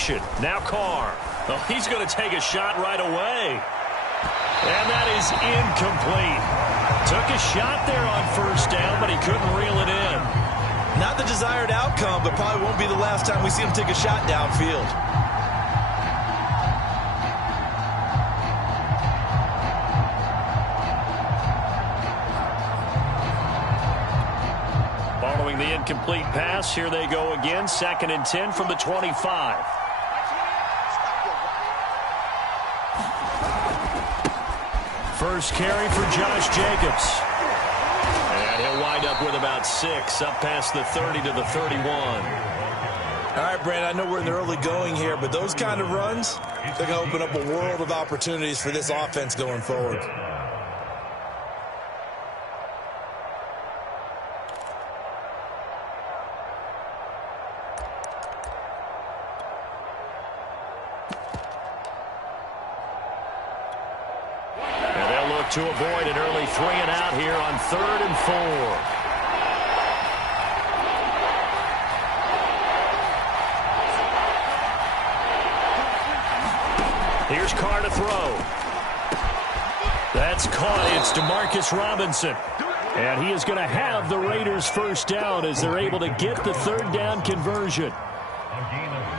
action. Now Carr. Oh, he's going to take a shot right away. And that is incomplete. Took a shot there on first down, but he couldn't reel it in. Not the desired outcome, but probably won't be the last time we see him take a shot downfield. Following the incomplete pass, here they go again. 2nd and 10 from the 25. First carry for Josh Jacobs. And he'll wind up with about 6, up past the 30 to the 31. All right, Brandon, I know we're in the early going here, but those kind of runs, they're going to open up a world of opportunities for this offense going forward. To avoid an early 3 and out here on 3rd and 4. Here's Carr to throw. That's caught. It's DeMarcus Robinson. And he is going to have the Raiders first down as they're able to get the 3rd down conversion.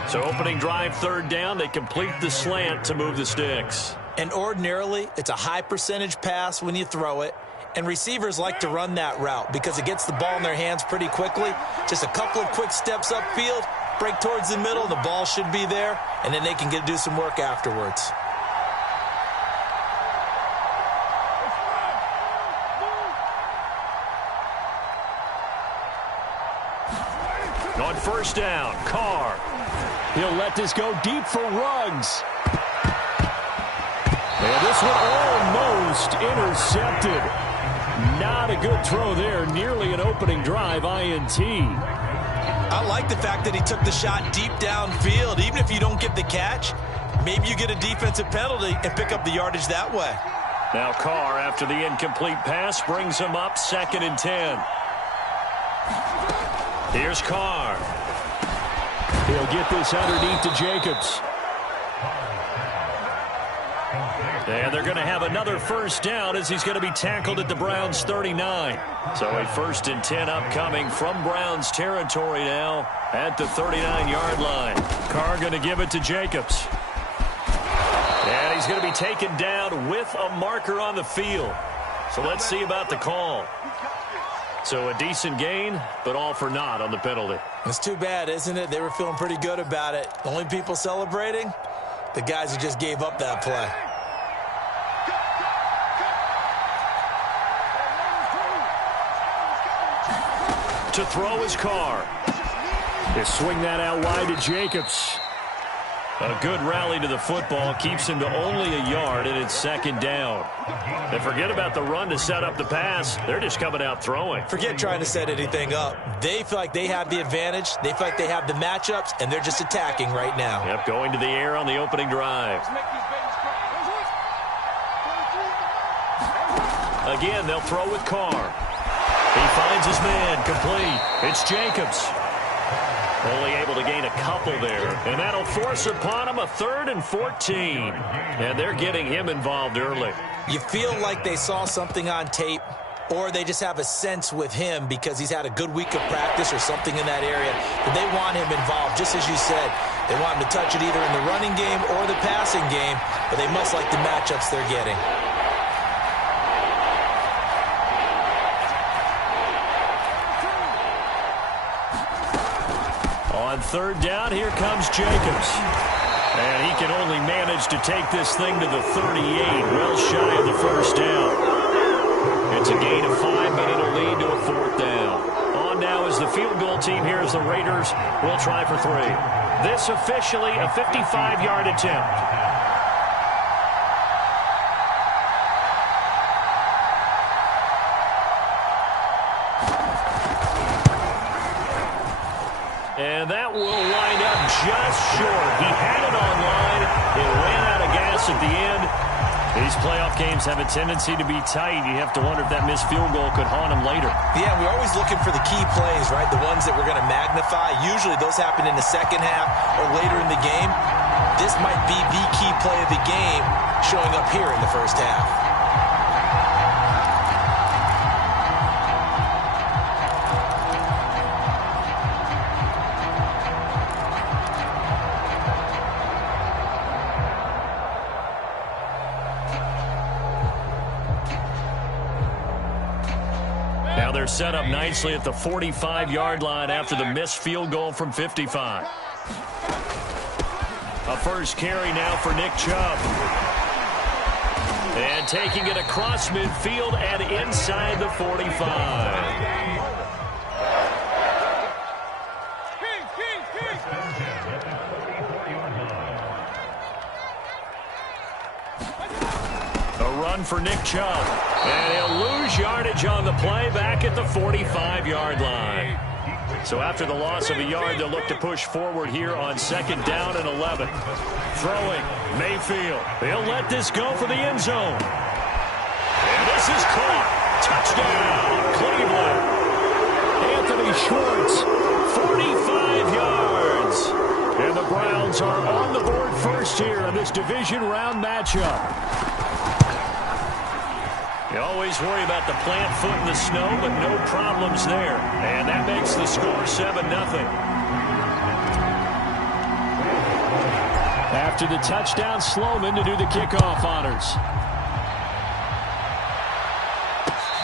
So opening drive 3rd down, they complete the slant to move the sticks. And ordinarily, it's a high percentage pass when you throw it. And receivers like to run that route because it gets the ball in their hands pretty quickly. Just a couple of quick steps upfield, break towards the middle, the ball should be there, and then they can do some work afterwards. On first down, Carr. He'll let this go deep for Ruggs. And this one almost intercepted. Not a good throw there. Nearly an opening drive INT. I like the fact that he took the shot deep downfield. Even if you don't get the catch, maybe you get a defensive penalty and pick up the yardage that way. Now Carr, after the incomplete pass, brings him up 2nd and 10. Here's Carr. He'll get this underneath to Jacobs. And they're going to have another first down as he's going to be tackled at the Browns' 39. So a 1st and 10 upcoming from Browns territory now at the 39-yard line. Carr going to give it to Jacobs. And he's going to be taken down with a marker on the field. So let's see about the call. So a decent gain, but all for naught on the penalty. It's too bad, isn't it? They were feeling pretty good about it. The only people celebrating, the guys who just gave up that play. To throw his Carr. They swing that out wide to Jacobs. A good rally to the football keeps him to only a yard, and it's 2nd down. And forget about the run to set up the pass. They're just coming out throwing. Forget trying to set anything up. They feel like they have the advantage. They feel like they have the matchups, and they're just attacking right now. Yep, going to the air on the opening drive. Again, they'll throw with Carr. He finds his man, complete. It's Jacobs. Only able to gain a couple there. And that'll force upon him a 3rd and 14. And they're getting him involved early. You feel like they saw something on tape, or they just have a sense with him because he's had a good week of practice or something in that area. But they want him involved, just as you said. They want him to touch it either in the running game or the passing game, but they must like the matchups they're getting. On 3rd down, here comes Jacobs. And he can only manage to take this thing to the 38, well shy of the first down. It's a gain of 5, but it'll lead to a 4th down. On now is the field goal team here as the Raiders will try for 3. This officially a 55-yard attempt. And that will wind up just short. He had it on line. It ran out of gas at the end. These playoff games have a tendency to be tight. You have to wonder if that missed field goal could haunt them later. Yeah, we're always looking for the key plays, right? The ones that we're going to magnify. Usually those happen in the second half or later in the game. This might be the key play of the game showing up here in the first half. Now they're set up nicely at the 45-yard line after the missed field goal from 55. A first carry now for Nick Chubb. And taking it across midfield and inside the 45. For Nick Chubb. And he'll lose yardage on the play back at the 45-yard line. So after the loss of a yard, they'll look to push forward here on 2nd down and 11. Throwing, Mayfield. He'll let this go for the end zone. And this is caught. Touchdown, Cleveland. Anthony Schwartz, 45 yards. And the Browns are on the board first here in this division round matchup. You always worry about the plant foot in the snow, but no problems there. And that makes the score 7-0. After the touchdown, Sloman to do the kickoff honors.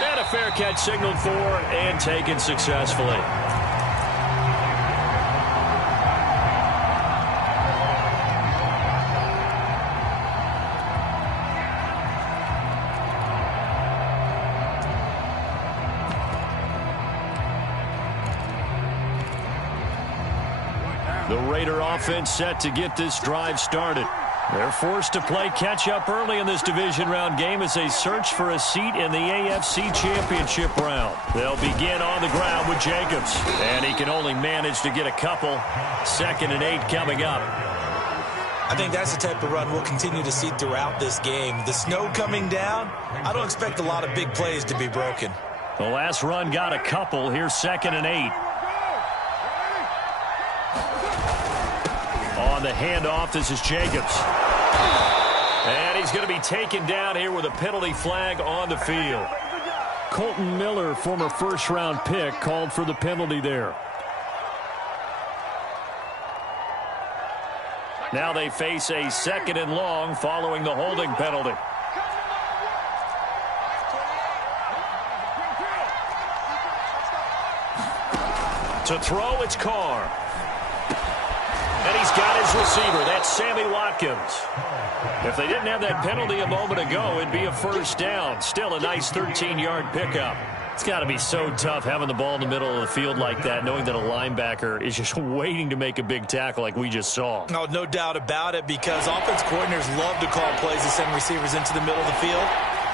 And a fair catch signaled for and taken successfully. The Raider offense set to get this drive started. They're forced to play catch-up early in this division round game as they search for a seat in the AFC Championship round. They'll begin on the ground with Jacobs, and he can only manage to get a couple. 2nd and 8 coming up. I think that's the type of run we'll continue to see throughout this game. The snow coming down, I don't expect a lot of big plays to be broken. The last run got a couple. Here's 2nd and 8. On the handoff, this is Jacobs. And he's going to be taken down here with a penalty flag on the field. Colton Miller, former first-round pick, called for the penalty there. Now they face a 2nd and long following the holding penalty. To throw, it's Carr. And he's got his receiver. That's Sammy Watkins. If they didn't have that penalty a moment ago, it'd be a first down. Still a nice 13-yard pickup. It's got to be so tough having the ball in the middle of the field like that, knowing that a linebacker is just waiting to make a big tackle like we just saw. No doubt about it, because offense coordinators love to call plays to send receivers into the middle of the field.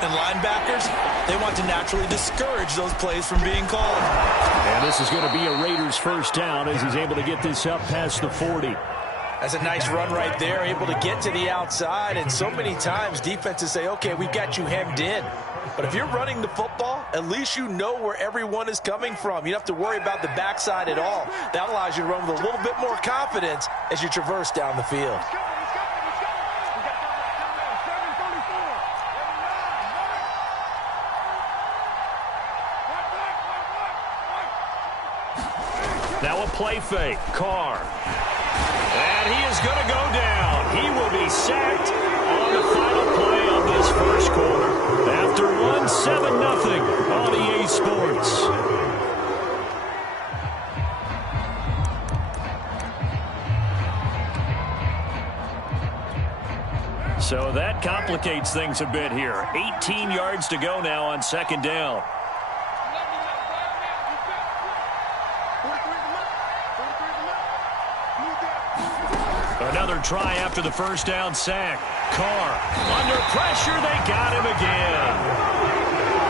And linebackers, they want to naturally discourage those plays from being called. And this is going to be a Raiders first down as he's able to get this up past the 40. That's a nice run right there, able to get to the outside. And so many times defenses say, okay, we've got you hemmed in. But if you're running the football, at least you know where everyone is coming from. You don't have to worry about the backside at all. That allows you to run with a little bit more confidence as you traverse down the field. Now a play fake. Carr. And he is going to go down. He will be sacked on the final play of this first quarter. After 1-7-0 on EA Sports. So that complicates things a bit here. 18 yards to go now on 2nd down. Another try after the first down sack. Carr under pressure. They got him again.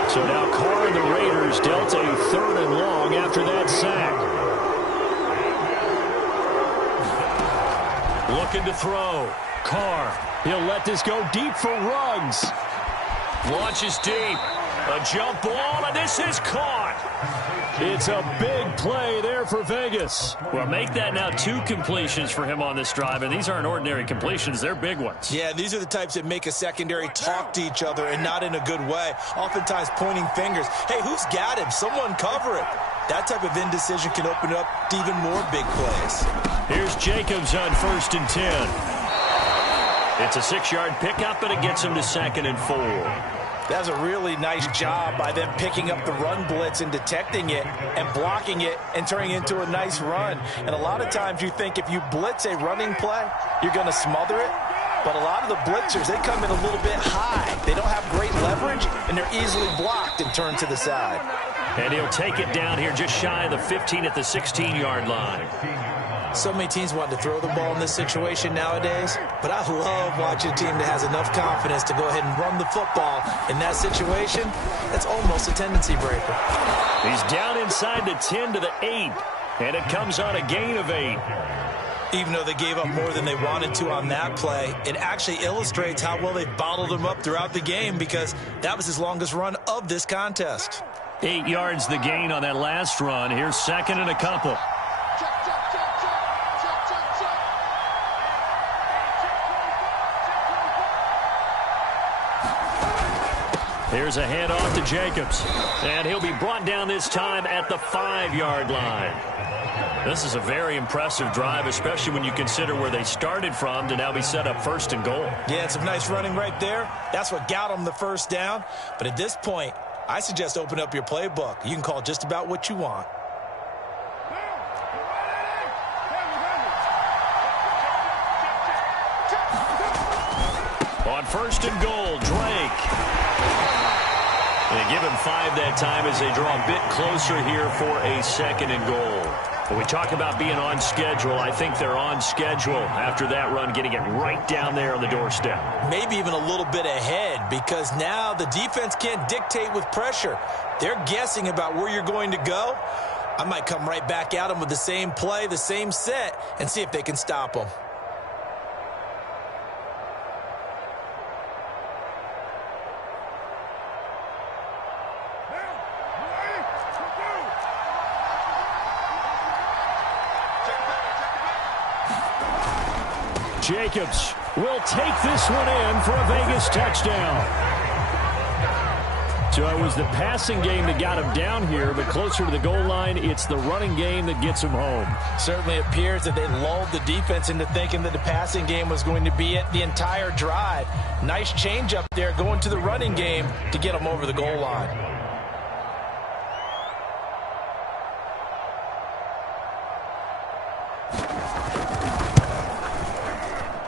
So now Carr and the Raiders dealt a 3rd and long after that sack. Looking to throw. Carr He'll let this go deep for Ruggs. Launches deep. A jump ball, and this is caught. It's a big play there for Vegas. Well, make that now 2 completions for him on this drive, and these aren't ordinary completions. They're big ones. Yeah, these are the types that make a secondary talk to each other and not in a good way, oftentimes pointing fingers. Hey, who's got him? Someone cover it. That type of indecision can open up to even more big plays. Here's Jacobs on 1st and 10. It's a 6-yard pickup, and it gets him to 2nd and 4. That's a really nice job by them picking up the run blitz and detecting it and blocking it and turning it into a nice run. And a lot of times you think if you blitz a running play, you're going to smother it. But a lot of the blitzers, they come in a little bit high. They don't have great leverage, and they're easily blocked and turned to the side. And he'll take it down here just shy of the 15 at the 16-yard line. So many teams want to throw the ball in this situation nowadays, but I love watching a team that has enough confidence to go ahead and run the football. In that situation, that's almost a tendency breaker. He's down inside the 10 to the 8, and it comes on a gain of 8. Even though they gave up more than they wanted to on that play, it actually illustrates how well they bottled him up throughout the game because that was his longest run of this contest. 8 yards the gain on that last run. Here's 2nd and a couple. Here's a handoff to Jacobs. And he'll be brought down this time at the 5-yard line. This is a very impressive drive, especially when you consider where they started from to now be set up 1st and goal. Yeah, it's some nice running right there. That's what got them the first down. But at this point, I suggest open up your playbook. You can call just about what you want. On 1st and goal, Drake. They give him 5 that time as they draw a bit closer here for a 2nd and goal. When we talk about being on schedule, I think they're on schedule after that run, getting it right down there on the doorstep. Maybe even a little bit ahead because now the defense can't dictate with pressure. They're guessing about where you're going to go. I might come right back at them with the same play, the same set, and see if they can stop them. Jacobs will take this one in for a Vegas touchdown. So it was the passing game that got him down here, but closer to the goal line, it's the running game that gets him home. Certainly appears that they lulled the defense into thinking that the passing game was going to be it the entire drive. Nice change up there going to the running game to get them over the goal line.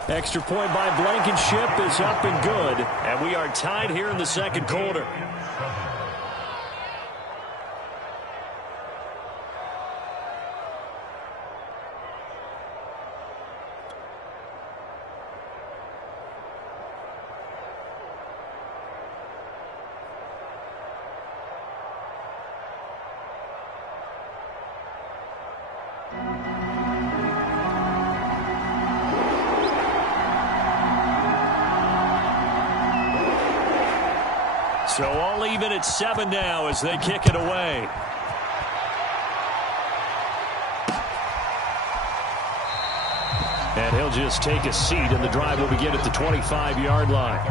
Extra point by Blankenship is up and good. And we are tied here in the 2nd quarter. So all even at 7 now as they kick it away. And he'll just take a seat, and the drive will begin at the 25-yard line.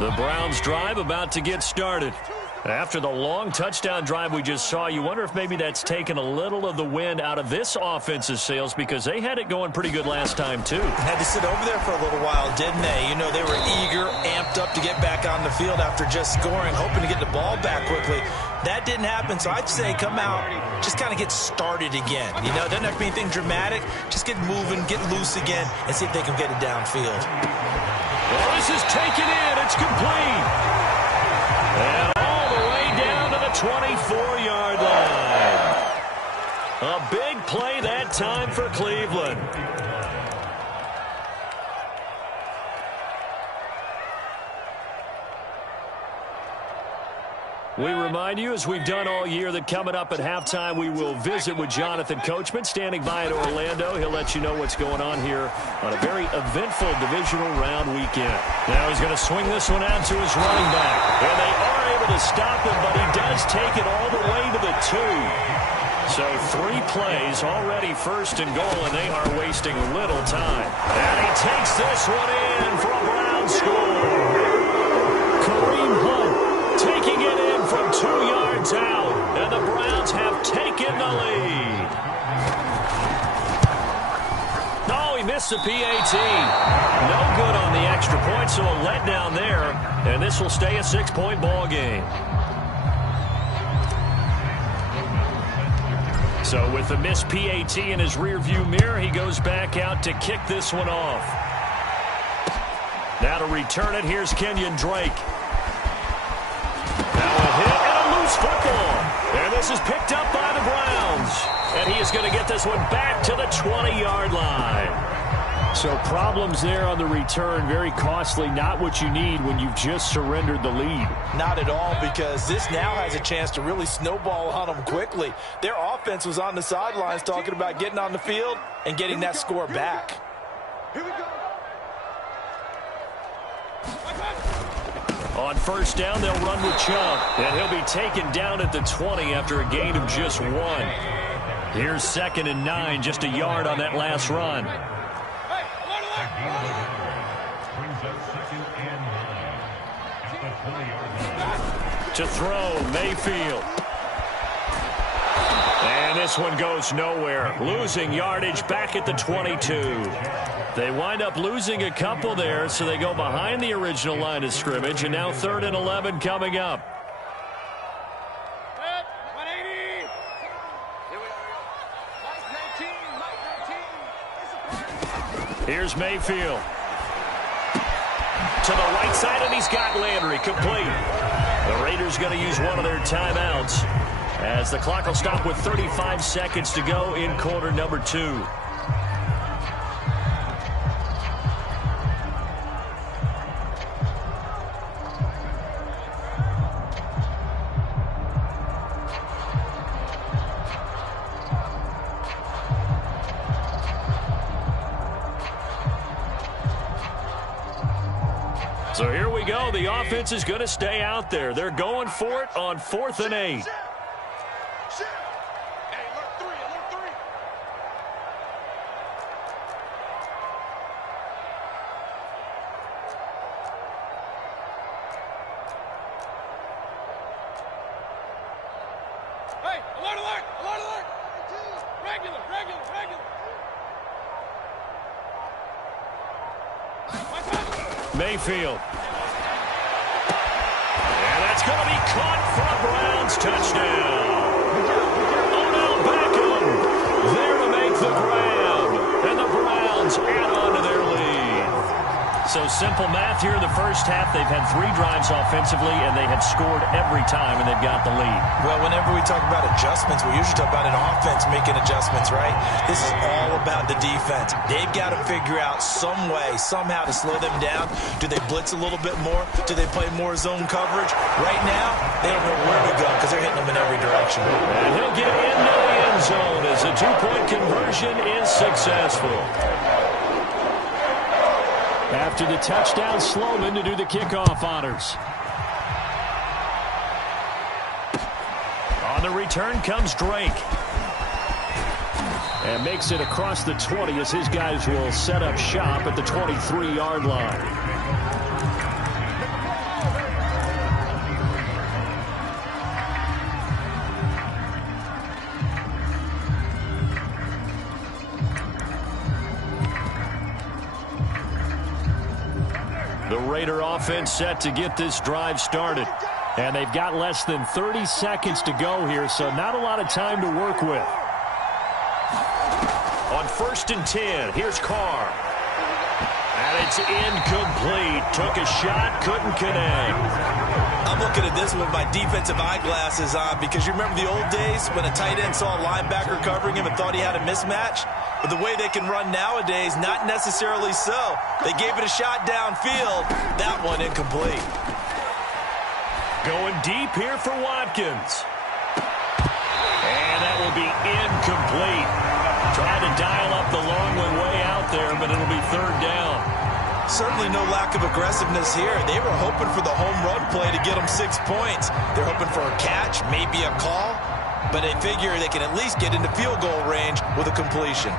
The Browns drive about to get started. After the long touchdown drive we just saw, you wonder if maybe that's taken a little of the wind out of this offense's sails because they had it going pretty good last time, too. Had to sit over there for a little while, didn't they? You know, they were eager, amped up to get back on the field after just scoring, hoping to get the ball back quickly. That didn't happen, so I'd say come out, just kind of get started again. You know, it doesn't have to be anything dramatic. Just get moving, get loose again, and see if they can get it downfield. Well, this is taken in. It's complete. And all the way down to the 24-yard line. A big play that time for Cleveland. We remind you, as we've done all year, that coming up at halftime, we will visit with Jonathan Coachman, standing by in Orlando. He'll let you know what's going on here on a very eventful divisional round weekend. Now he's going to swing this one out to his running back. And they are able to stop him, but he does take it all the way to the 2. So 3 plays, already first and goal, and they are wasting little time. And he takes this one in for a Brown score. Kareem Hunt taking it in from 2 yards out, and the Browns have taken the lead. Oh, he missed the PAT. No good on the extra point, so a letdown there, and this will stay a 6-point ball game. So with the missed PAT in his rearview mirror, he goes back out to kick this one off. Now to return it, here's Kenyon Drake. Now a hit and a loose football. And this is picked up by the Browns. And he is going to get this one back to the 20-yard line. So problems there on the return, very costly, not what you need when you've just surrendered the lead. Not at all, because this now has a chance to really snowball on them quickly. Their offense was on the sidelines talking about getting on the field and getting that score back. Here we go. On first down, they'll run with Chubb, and he'll be taken down at the 20 after a gain of just 1. Here's 2nd and 9, just a yard on that last run. To throw, Mayfield. And this one goes nowhere. Losing yardage back at the 22. They wind up losing a couple there, so they go behind the original line of scrimmage, and now 3rd and 11 coming up. Here's Mayfield. To the right side, and he's got Landry complete. The Raiders going to use one of their timeouts as the clock will stop with 35 seconds to go in quarter number 2. So here we go. The offense is going to stay out there. They're going for it on 4th and 8. Hey, alert, alert, alert, alert. Regular. Mayfield. And that's going to be caught for a Browns touchdown. Odell Beckham there to make the grab. And the Browns add on to their lead. So simple math here in the first half. They've had 3 drives offensively, and they have scored every time, and they've got the lead. Well, whenever we talk about adjustments, we usually talk about an offense making adjustments, right? This is all about the defense. They've got to figure out some way, somehow to slow them down. Do they blitz a little bit more? Do they play more zone coverage? Right now, they don't know where to go because they're hitting them in every direction. And he'll get into the end zone as a 2-point conversion is successful. After the touchdown, Sloman to do the kickoff honors. On the return comes Drake. And makes it across the 20 as his guys will set up shop at the 23-yard line. The Raider offense set to get this drive started. And they've got less than 30 seconds to go here, so not a lot of time to work with. On 1st and 10, here's Carr. And it's incomplete. Took a shot, couldn't connect. I'm looking at this with my defensive eyeglasses on because you remember the old days when a tight end saw a linebacker covering him and thought he had a mismatch? But the way they can run nowadays, not necessarily so. They gave it a shot downfield. That one incomplete. Going deep here for Watkins. And that will be incomplete. Trying to dial up the long one way out there, but it'll be third down. Certainly no lack of aggressiveness here. They were hoping for the home run play to get them 6 points. They're hoping for a catch, maybe a call, but they figure they can at least get into field goal range with a completion.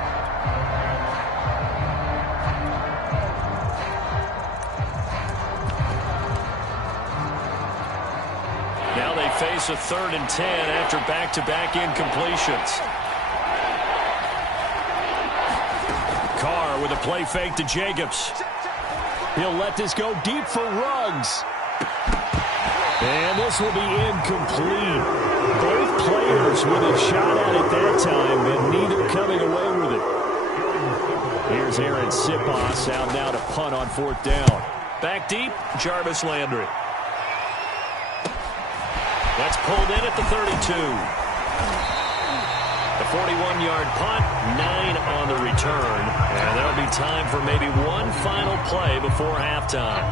Now they face a 3rd and 10 after back-to-back incompletions. Carr with a play fake to Jacobs. He'll let this go deep for Ruggs. And this will be incomplete. Both players with a shot at it that time, and neither coming away with it. Here's Aaron Sipos out now to punt on 4th down. Back deep, Jarvis Landry. That's pulled in at the 32. The 41-yard punt, 9 on the return. And there'll be time for maybe one final play before halftime.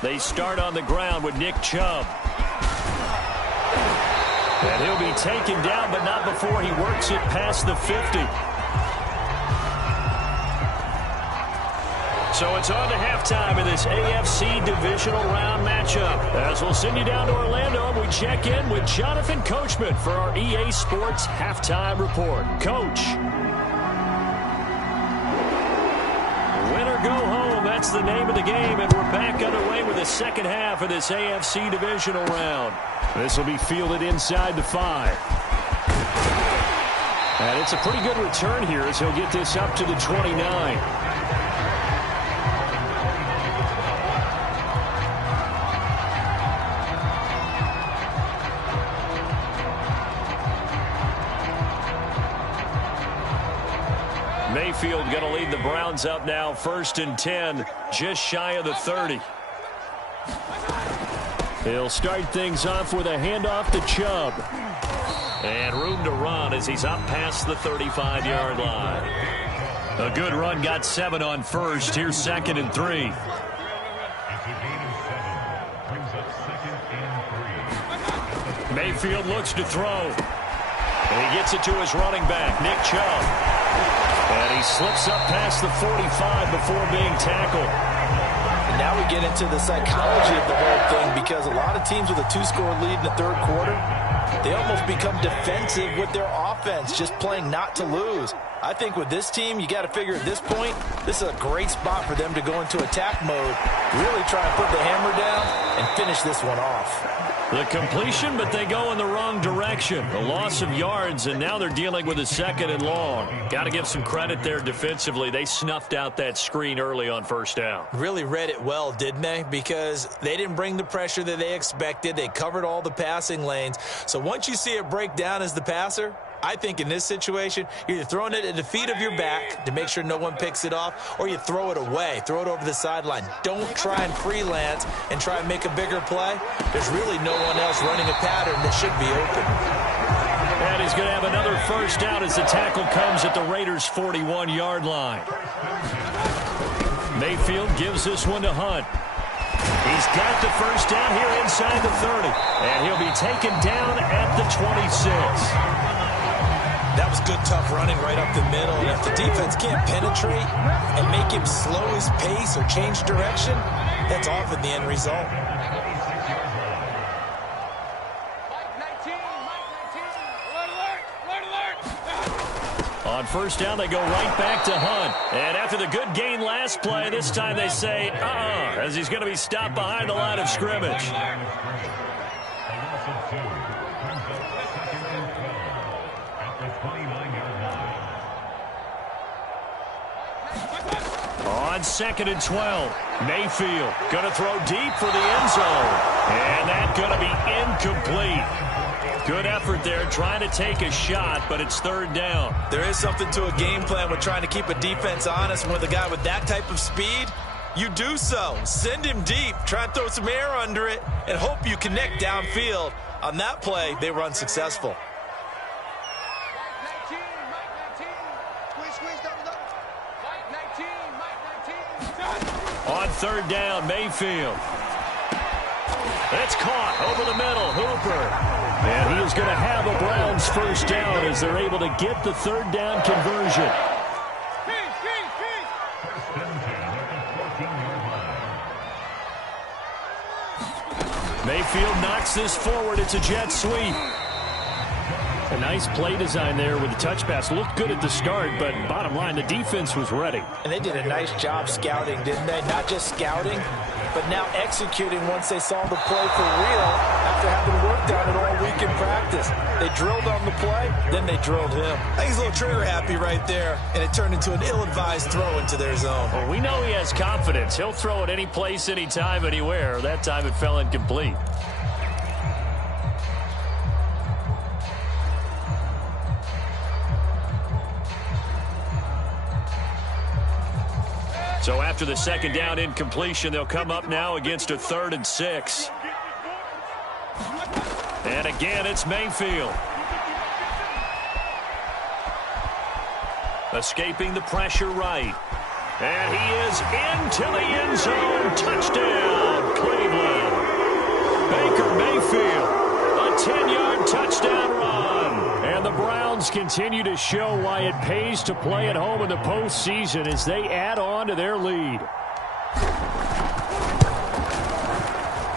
They start on the ground with Nick Chubb. And he'll be taken down, but not before he works it past the 50. So it's on to halftime in this AFC divisional round matchup. As we'll send you down to Orlando, and we check in with Jonathan Coachman for our EA Sports Halftime Report. Coach. Win or go home, that's the name of the game, and we're back underway with the second half of this AFC divisional round. This will be fielded inside the 5. And it's a pretty good return here as he'll get this up to the 29. Mayfield going to lead the Browns up now, 1st and 10, just shy of the 30. He'll start things off with a handoff to Chubb. And room to run as he's up past the 35-yard line. A good run, got 7 on 1st. Here's 2nd and 3. Mayfield looks to throw. And he gets it to his running back, Nick Chubb. And he slips up past the 45 before being tackled. And now we get into the psychology of the whole thing, because a lot of teams with a 2-score lead in the 3rd quarter, they almost become defensive with their offense, just playing not to lose. I think with this team, you got to figure at this point, this is a great spot for them to go into attack mode, really try and put the hammer down and finish this one off. The completion, but they go in the wrong direction. A loss of yards, and now they're dealing with a 2nd and long. Got to give some credit there defensively. They snuffed out that screen early on 1st down. Really read it well, didn't they? Because they didn't bring the pressure that they expected. They covered all the passing lanes. So once you see it break down as the passer, I think in this situation, you're either throwing it at the feet of your back to make sure no one picks it off, or you throw it away, throw it over the sideline. Don't try and freelance and try and make a bigger play. There's really no one else running a pattern that should be open. And he's going to have another 1st down as the tackle comes at the Raiders' 41-yard line. Mayfield gives this one to Hunt. He's got the 1st down here inside the 30, and he'll be taken down at the 26. That was good, tough running right up the middle. And if the defense can't penetrate and make him slow his pace or change direction, that's often the end result. On 1st down, they go right back to Hunt. And after the good gain last play, this time they say, as he's going to be stopped behind the line of scrimmage. On 2nd and 12, Mayfield going to throw deep for the end zone. And that's going to be incomplete. Good effort there, trying to take a shot, but it's 3rd down. There is something to a game plan with trying to keep a defense honest. With a guy with that type of speed, you do so. Send him deep, try and throw some air under it, and hope you connect downfield. On that play, they were unsuccessful. On third down, Mayfield. It's caught over the middle, Hooper. And he is going to have a Browns first down as they're able to get the third down conversion. Mayfield knocks this forward. It's a jet sweep. A nice play design there with the touch pass. Looked good at the start, but bottom line, the defense was ready. And they did a nice job scouting, didn't they? Not just scouting, but now executing once they saw the play for real after having worked on it all week in practice. They drilled on the play, then they drilled him. I think he's a little trigger happy right there, and it turned into an ill-advised throw into their zone. Well, we know he has confidence. He'll throw it any place, anytime, anywhere. That time it fell incomplete. So after the second down incompletion, they'll come up now against a 3rd and 6. And again, it's Mayfield. Escaping the pressure right. And he is into the end zone. Touchdown, Cleveland. Baker Mayfield, a 10-yard touchdown run. And the Browns continue to show why it pays to play at home in the postseason as they add on to their lead.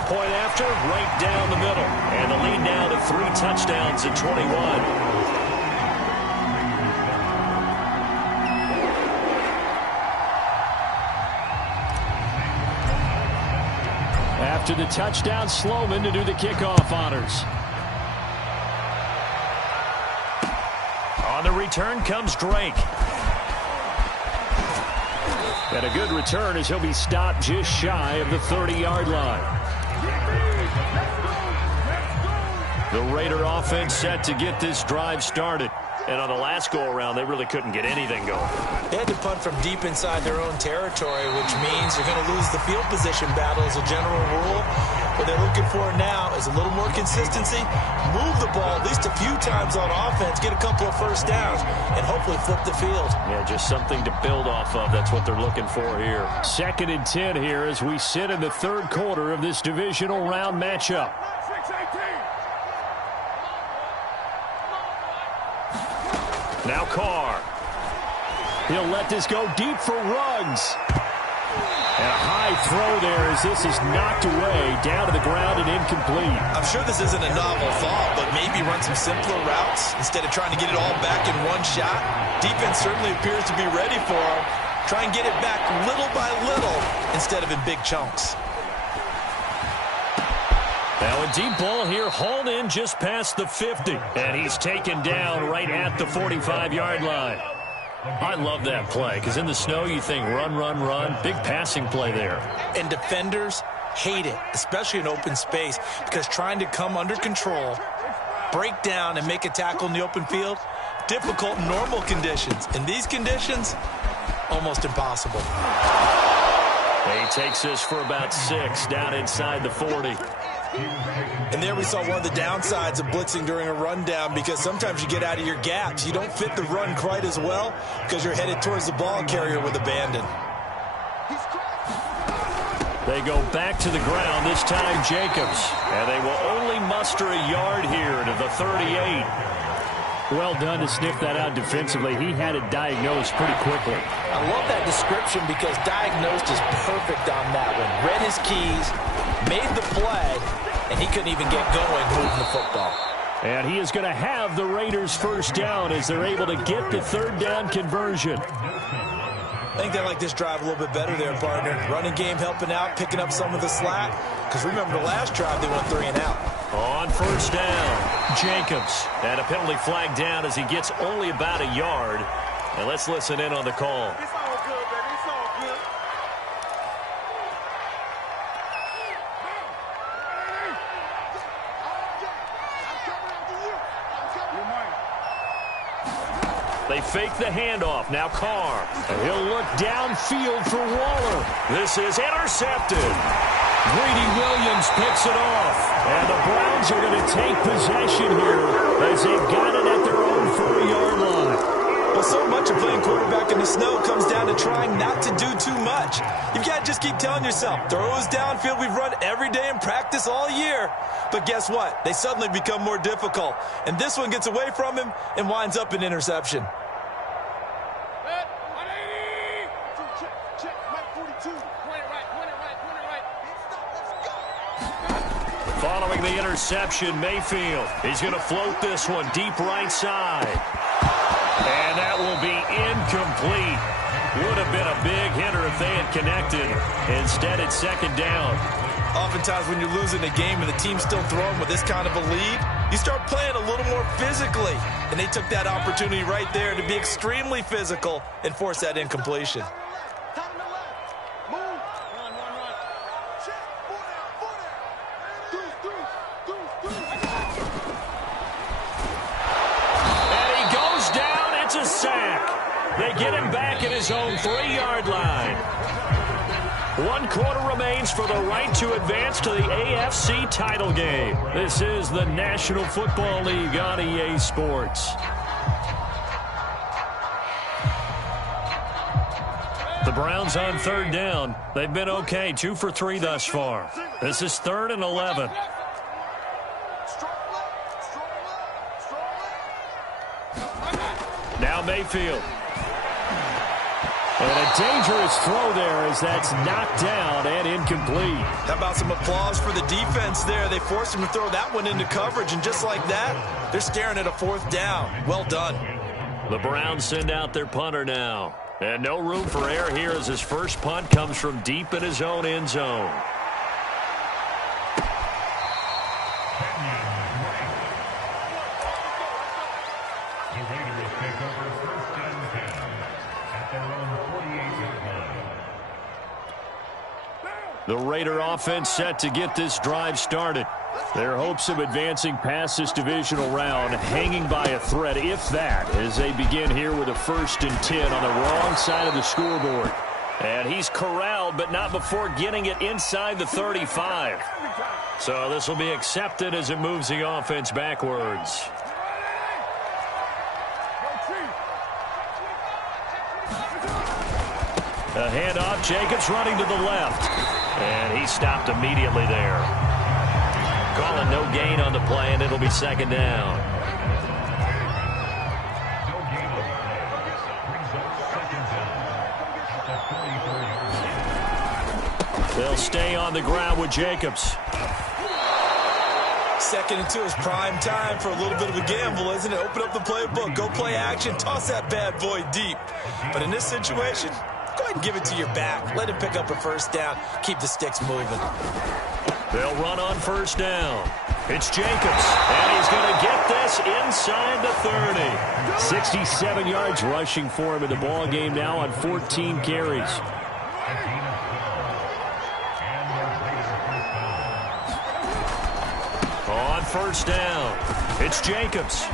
Point after, right down the middle. And the lead now to 3 touchdowns at 21. After the touchdown, Sloman to do the kickoff honors. On the return comes Drake. And a good return as he'll be stopped just shy of the 30-yard line. The Raider offense set to get this drive started. And on the last go-around, they really couldn't get anything going. They had to punt from deep inside their own territory, which means you're going to lose the field position battle as a general rule. What they're looking for now is a little more consistency, move the ball at least a few times on offense, get a couple of first downs, and hopefully flip the field. Yeah, just something to build off of. That's what they're looking for here. 2nd and 10 here as we sit in the 3rd quarter of this divisional round matchup. Now Carr. He'll let this go deep for Ruggs. And a high throw there as this is knocked away down to the ground and incomplete. I'm sure this isn't a novel thought, but maybe run some simpler routes instead of trying to get it all back in one shot. Defense certainly appears to be ready for him. Try and get it back little by little instead of in big chunks. Now a deep ball here, hauled in just past the 50. And he's taken down right at the 45-yard line. I love that play because in the snow you think run, run, run. Big passing play there. And defenders hate it, especially in open space, because trying to come under control, break down, and make a tackle in the open field, difficult in normal conditions. In these conditions, almost impossible. He takes this for about 6 down inside the 40. And there we saw one of the downsides of blitzing during a rundown, because sometimes you get out of your gaps. You don't fit the run quite as well because you're headed towards the ball carrier with abandon. They go back to the ground, this time Jacobs. And they will only muster a yard here to the 38. Well done to sniff that out defensively. He had it diagnosed pretty quickly. I love that description because diagnosed is perfect on that one. Read his keys, made the play, and he couldn't even get going moving the football. And he is going to have the Raiders first down as they're able to get the 3rd down conversion. I think they like this drive a little bit better there, partner. Running game helping out, picking up some of the slack. Because remember the last drive, they went 3 and out. On first down, Jacobs. And a penalty flag down as he gets only about a yard. And let's listen in on the call. It's all good, baby. It's all good. They fake the handoff. Now Carr. And he'll look downfield for Waller. This is intercepted. Greedy Williams picks it off. And the Browns are going to take possession here as they've got it at their own 4-yard line. Well, so much of playing quarterback snow comes down to trying not to do too much. You've got to just keep telling yourself, throws downfield we've run every day in practice all year. But guess what? They suddenly become more difficult. And this one gets away from him and winds up an interception. Following the interception, Mayfield. He's going to float this one deep right side. And that will be incomplete. Would have been a big hitter if they had connected. Instead, it's second down. Oftentimes when you're losing a game and the team's still throwing with this kind of a lead, you start playing a little more physically. And they took that opportunity right there to be extremely physical and force that incompletion. They get him back at his own 3-yard line. 1 quarter remains for the right to advance to the AFC title game. This is the National Football League on EA Sports. The Browns on 3rd down. They've been okay, 2 for 3 thus far. This is 3rd and 11. Now Mayfield. And a dangerous throw there as that's knocked down and incomplete. How about some applause for the defense there? They forced him to throw that one into coverage, and just like that, they're staring at a 4th down. Well done. The Browns send out their punter now. And no room for error here as his first punt comes from deep in his own end zone. The Raider offense set to get this drive started. Their hopes of advancing past this divisional round hanging by a thread, if that, as they begin here with a 1st and 10 on the wrong side of the scoreboard. And he's corralled, but not before getting it inside the 35. So this will be accepted as it moves the offense backwards. A handoff, Jacobs running to the left. And he stopped immediately there. Calling no gain on the play, and it'll be 2nd down. They'll stay on the ground with Jacobs. 2nd and 2 is prime time for a little bit of a gamble, isn't it? Open up the playbook, go play action, toss that bad boy deep. But in this situation, go ahead and give it to your back. Let him pick up a 1st down. Keep the sticks moving. They'll run on 1st down. It's Jacobs, and he's going to get this inside the 30. 67 yards rushing for him in the ball game now on 14 carries. On 1st down, it's Jacobs.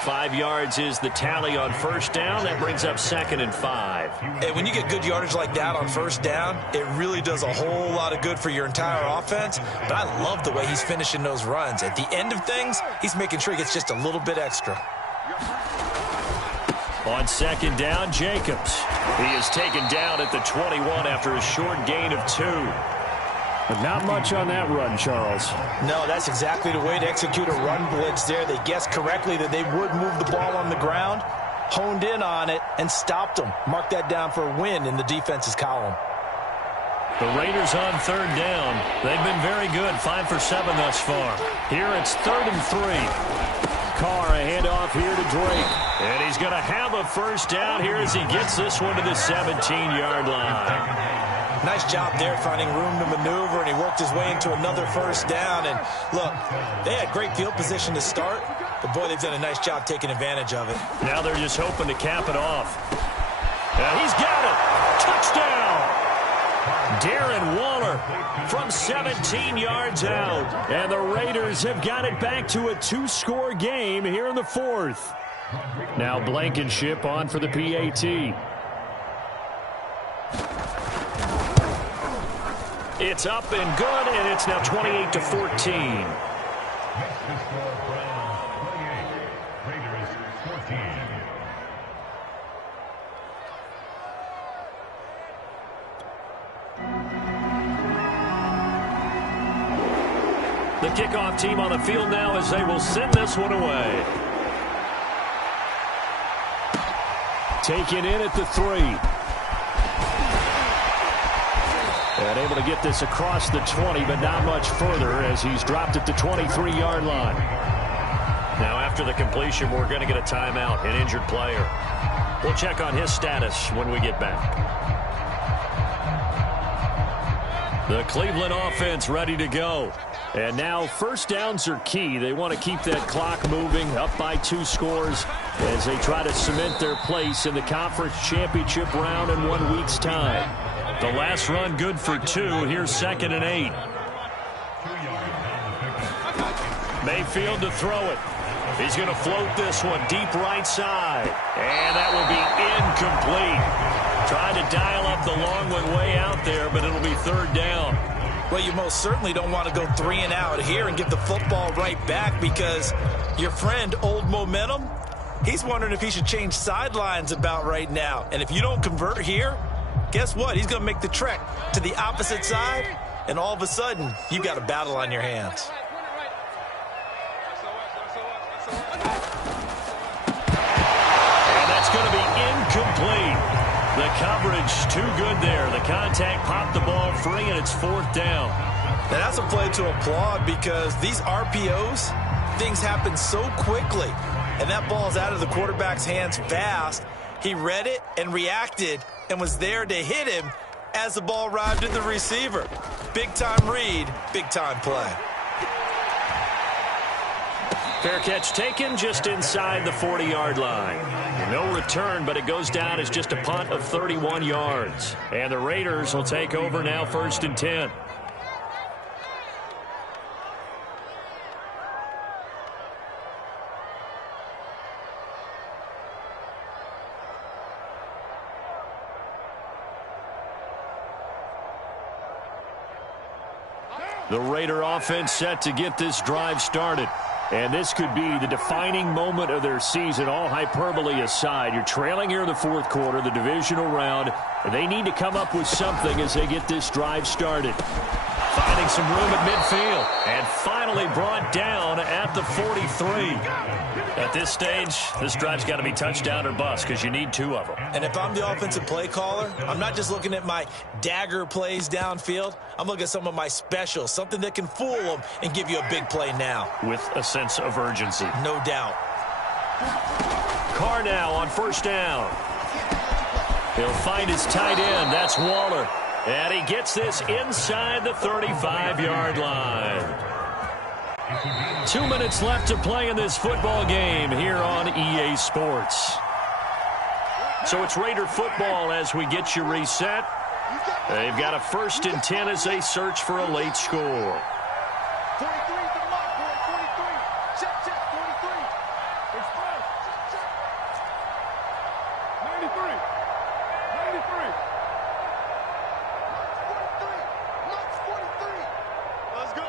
5 yards is the tally on 1st down. That brings up 2nd and 5. Hey, when you get good yardage like that on 1st down, it really does a whole lot of good for your entire offense. But I love the way he's finishing those runs. At the end of things, he's making sure he gets just a little bit extra. On 2nd down, Jacobs. He is taken down at the 21 after a short gain of 2. But not much on that run, Charles. No, that's exactly the way to execute a run blitz there. They guessed correctly that they would move the ball on the ground, honed in on it, and stopped them. Mark that down for a win in the defense's column. The Raiders on 3rd down. They've been very good, 5 for 7 thus far. Here it's 3rd and 3. Carr, a handoff here to Drake. And he's going to have a 1st down here as he gets this one to the 17-yard line. Nice job there finding room to maneuver, and he worked his way into another 1st down. And look, they had great field position to start, but boy, they've done a nice job taking advantage of it. Now they're just hoping to cap it off. He's got it. Touchdown. Darren Waller from 17 yards out. And the Raiders have got it back to a 2-score game here in the 4th. Now Blankenship on for the PAT. It's up and good, and it's now 28-14. kickoff team on the field now as they will send this one away. Taken in at the 3. And able to get this across the 20, but not much further as he's dropped at the 23-yard line. Now after the completion, we're going to get a timeout, an injured player. We'll check on his status when we get back. The Cleveland offense ready to go. And now first downs are key. They want to keep that clock moving, up by 2 scores as they try to cement their place in the conference championship round in 1 week's time. The last run good for 2. Here's 2nd and 8. Mayfield to throw it. He's going to float this one deep right side. And that will be incomplete. Trying to dial up the long one way out there, but it'll be 3rd down. Well, you most certainly don't want to go 3 and out here and get the football right back because your friend, Old Momentum, he's wondering if he should change sidelines about right now. And if you don't convert here, guess what? He's going to make the trek to the opposite side, and all of a sudden, you've got a battle on your hands. And that's going to be incomplete. The coverage too good there. The contact popped the ball free, and it's 4th down. Now, that's a play to applaud because these RPOs, things happen so quickly, and that ball's out of the quarterback's hands fast. He read it and reacted and was there to hit him as the ball arrived at the receiver. Big-time read, big-time play. Fair catch taken just inside the 40-yard line. No return, but it goes down as just a punt of 31 yards. And the Raiders will take over now 1st and 10. The Raider offense set to get this drive started. And this could be the defining moment of their season, all hyperbole aside. You're trailing here in the 4th quarter, the divisional round, and they need to come up with something as they get this drive started. Finding some room at midfield, and finally brought down at the 43. At this stage, this drive's got to be touchdown or bust because you need 2 of them. And if I'm the offensive play caller, I'm not just looking at my dagger plays downfield. I'm looking at some of my specials, something that can fool them and give you a big play now. With a sense of urgency. No doubt. Carr now on 1st down. He'll find his tight end. That's Waller. And he gets this inside the 35-yard line. 2 minutes left to play in this football game here on EA Sports. So it's Raider football as we get you reset. They've got a 1st and 10 as they search for a late score. 43 to the mark, boy. 43. Check, 43. Express. Check. 93. 93. Max 43. Let's go.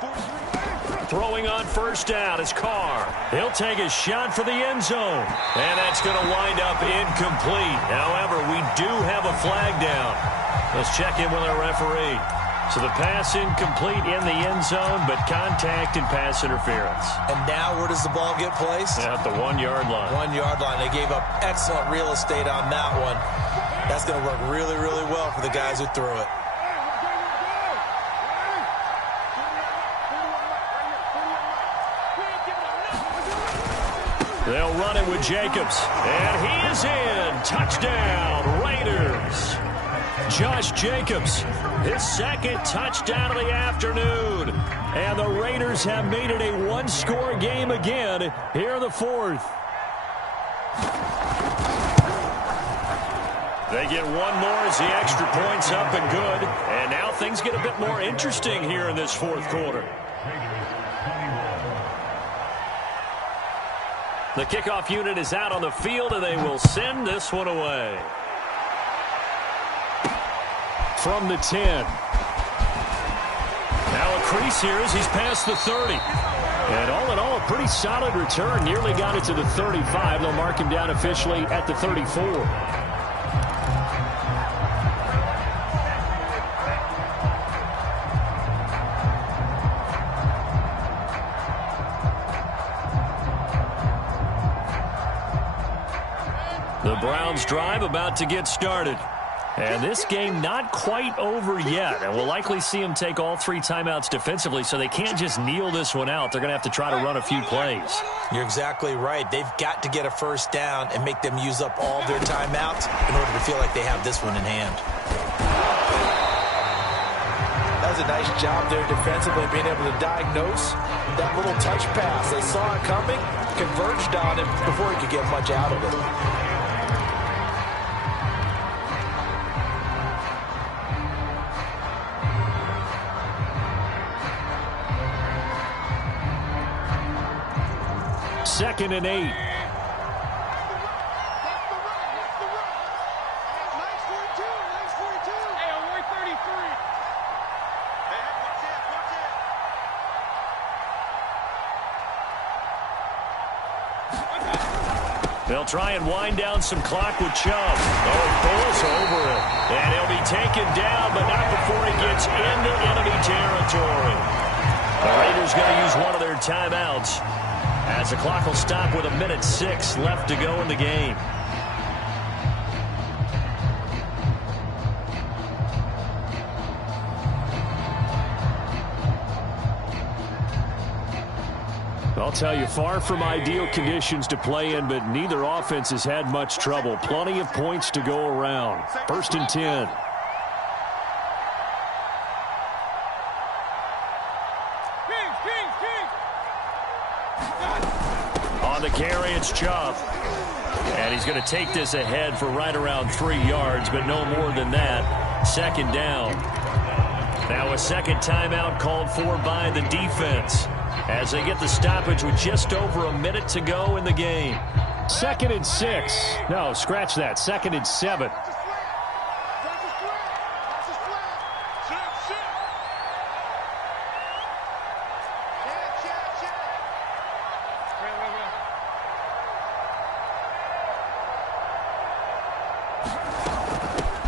43. Throwing on 1st down is Carr. He'll take a shot for the end zone. And that's going to wind up incomplete. However, we do have a flag down. Let's check in with our referee. So the pass incomplete in the end zone, but contact and pass interference. And now where does the ball get placed? At the 1-yard line. 1-yard line. They gave up excellent real estate on that one. That's going to work really, really well for the guys who threw it. They'll run it with Jacobs. And he is in. Touchdown, Raiders. Josh Jacobs, his 2nd touchdown of the afternoon. And the Raiders have made it a 1-score game again here in the 4th. They get one more as the extra point's up and good. And now things get a bit more interesting here in this 4th quarter. The kickoff unit is out on the field, and they will send this one away. From the 10. Now a crease here as he's past the 30. And all in all, a pretty solid return. Nearly got it to the 35. They'll mark him down officially at the 34. The Browns drive about to get started. And this game not quite over yet. And we'll likely see them take all 3 timeouts defensively, so they can't just kneel this one out. They're going to have to try to run a few plays. You're exactly right. They've got to get a first down and make them use up all their timeouts in order to feel like they have this one in hand. That was a nice job there defensively, being able to diagnose that little touch pass. They saw it coming, converged on it before he could get much out of it. Second and 8. They'll try and wind down some clock with Chubb. Oh, he pulls over it. And he'll be taken down, but not before he gets into enemy territory. The Raiders going to use one of their timeouts, as the clock will stop with 1:06 left to go in the game. I'll tell you, far from ideal conditions to play in, but neither offense has had much trouble. Plenty of points to go around. First and 10. On the carry, it's Chubb. And he's going to take this ahead for right around 3 yards, but no more than that. Second down. Now a second timeout called for by the defense, as they get the stoppage with just over a minute to go in the game. Second and 6. No, scratch that. Second and 7.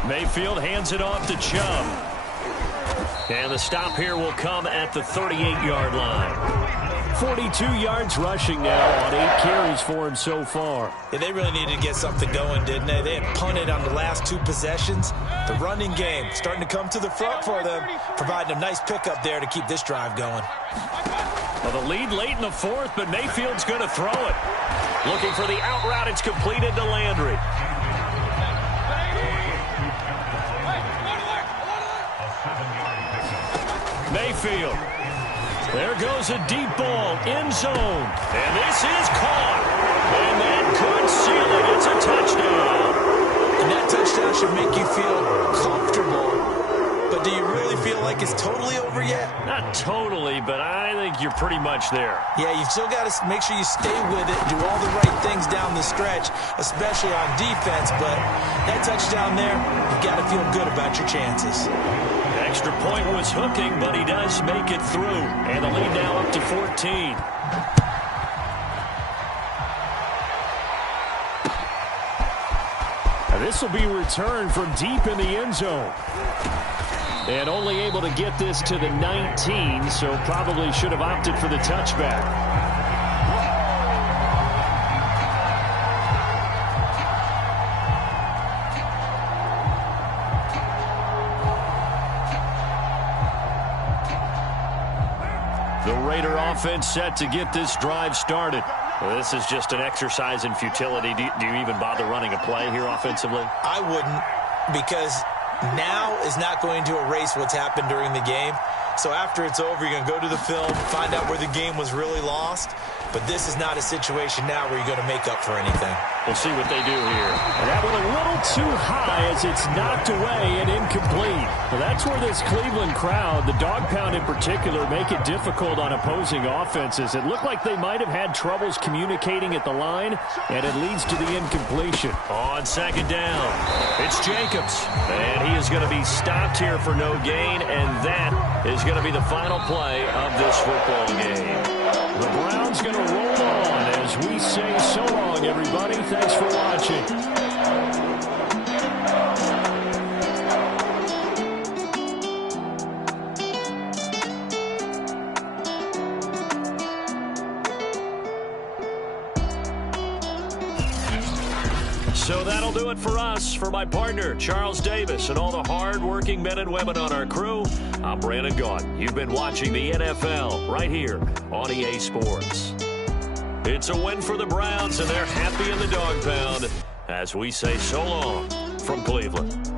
Mayfield hands it off to Chubb. And the stop here will come at the 38-yard line. 42 yards rushing now on 8 carries for him so far. Yeah, they really needed to get something going, didn't they? They had punted on the last 2 possessions. The running game starting to come to the front for them, providing a nice pickup there to keep this drive going. Well, the lead late in the 4th, but Mayfield's going to throw it. Looking for the out route. It's completed to Landry. Mayfield. There goes a deep ball, end zone. And this is caught. And that could seal it. It's a touchdown. And that touchdown should make you feel comfortable. But do you really feel like it's totally over yet? Not totally, but I think you're pretty much there. Yeah, you've still got to make sure you stay with it, do all the right things down the stretch, especially on defense. But that touchdown there, you've got to feel good about your chances. Extra point was hooking, but he does make it through. And the lead now up to 14. Now this will be returned from deep in the end zone. And only able to get this to the 19, so probably should have opted for the touchback. The Raider offense set to get this drive started. Well, this is just an exercise in futility. Do you even bother running a play here offensively? I wouldn't, because now is not going to erase what's happened during the game. So after it's over, you're going to go to the film, find out where the game was really lost. But this is not a situation now where you're going to make up for anything. We'll see what they do here. And that one a little too high as it's knocked away and incomplete. Well, that's where this Cleveland crowd, the dog pound in particular, make it difficult on opposing offenses. It looked like they might have had troubles communicating at the line, and it leads to the incompletion. On second down, it's Jacobs. And he is going to be stopped here for no gain, and that is going to be the final play of this football game. The Browns going to roll on as we say so long, everybody. Thanks for watching. So that'll do it for us. For my partner, Charles Davis, and all the hard-working men and women on our crew, I'm Brandon Gaudin. You've been watching the NFL right here on EA Sports. It's a win for the Browns, and they're happy in the dog pound as we say so long from Cleveland.